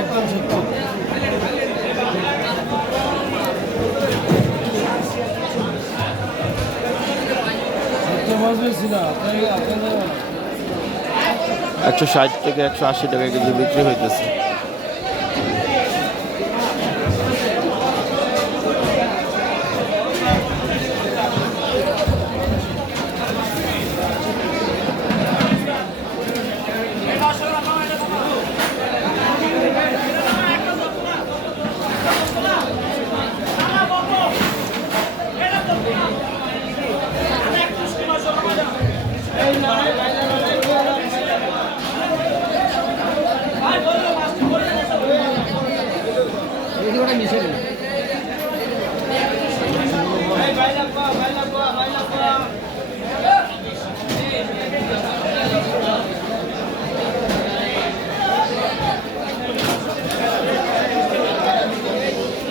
একদম সত্য। একশো ষাট থেকে একশো আশি টাকা কেজি বিক্রি হইতেছে। মিশে গেল